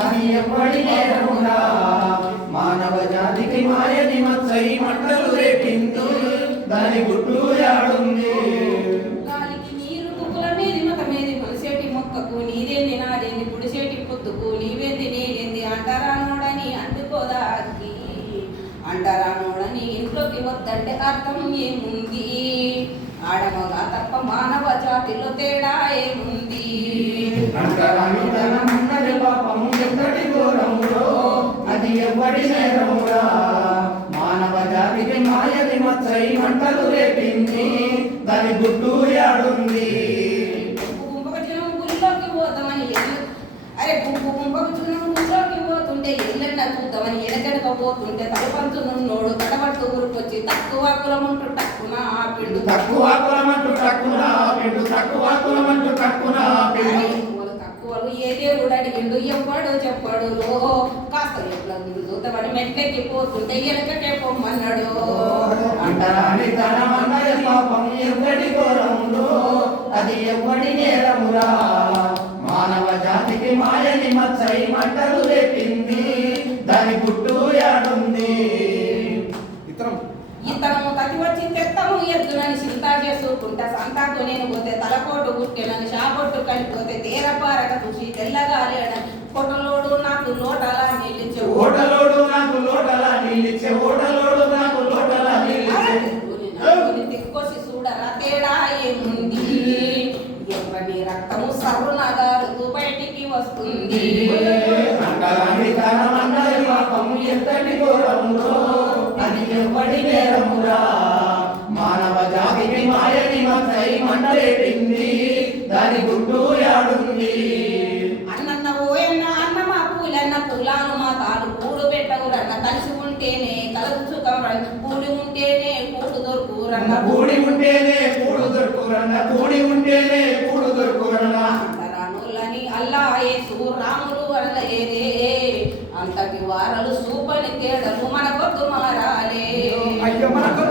అది ఎప్పటి నేరమురా మానవ జాతికి మాయని మచ్చై మంటలు రేపింది దాని గుట్టు యాడుంది గాలికి నీరు తుప్పుల మీది మత మీది మొలిసేటి మొక్కకు నీదేంది నాదేంది పుడిసేటి పొత్తుకు నీవేంది నేనేంది అంటరానోడని అందుకోదా అగ్గి అంటరానోడని ఇంట్లోకి వద్దంటే అర్థం ఏముంది ఆడమగా తప్ప మానవ జాతిలో తేడా ఏముంది అంటరానితనమున్నది పాపము ఎంతటి ఘోరములో అది ఎవ్వడి నేరమురా మానవ జాతికి మాయని మచ్చై మంటలు రేపింది దాని గుట్టు యాడుంది గుంపక జనం గురిలోకి పోతామని అరే గుంపక జనం గురిలోకి పోతుంటే ఎల్లెన్న చూద్దామని ఎనకెనక పోతుంటే తలపంచునున్నోడు తడబట్టు గురికొచ్చి తక్కువ కులముంటూ టక్కున పిండు తక్కువ కులమంటూ టక్కున పిండు తక్కువ కులమంటూ టక్కున పిండు తక్కువలు ఏ దేవుడు అడిగిండు ఎవ్వడు చెప్పడు కాస్త ఎట్లా చూద్దామని మెట్లెక్కి పోతుంటే ఎనకకే పొమ్మన్నాడు అంటరానితనమన్నది పాపం ఎంతటి ఘోరములో అది ఎవ్వడి నేరమురా మానవ జాతికి మాయని మచ్చై మంటలు రేపింది దాని గుట్టు యాడుంది ఇతను తది వచ్చి తెత్తము ఎద్దునని చింతా చేసుకుంటా సంతాకు నేను పోతే తలకోటు గుట్టెనని షాకొట్టు కలిపోతే తీరపారక చూసి తెల్లగాలేడని పొట్టలోడు నాకు లోటలా నిలిచే ఓటలోడు నాకు లోటలా నిలిచే ఓటలోడు నాకు లోటలా నిలిచే దిక్కొసి చూడరా తేడా ఏముంది ఎవరి రక్తము సర్రునగారుతూ బయటికి వస్తుంది అంటరానితనమన్నది పాపం ఎంతటి ఘోరములో అది ఎవ్వడి నేరమురా మానవ జాతికి మాయని మచ్చై మంటలేపింది దాని గుట్టు యాడుంది అన్నన్న ఓయన్న అన్న మా పూలన్న పూలాను మా తాను కూడు పెట్టవురన్న కలిసి ఉంటేనే కలుసుకరన్న కూడి ఉంటేనే కూడు దొరుకురన్న కూడి ఉంటేనే కూడు దొరుకురన్న కూడి ఉంటేనే కూడు దొరుకురన్న అంతరానులని అల్లా యేసు రాములు అనలేదే అంతటి వారలు సూపని తేడలు మనకొద్దు మారాలే అయ్యో మనకు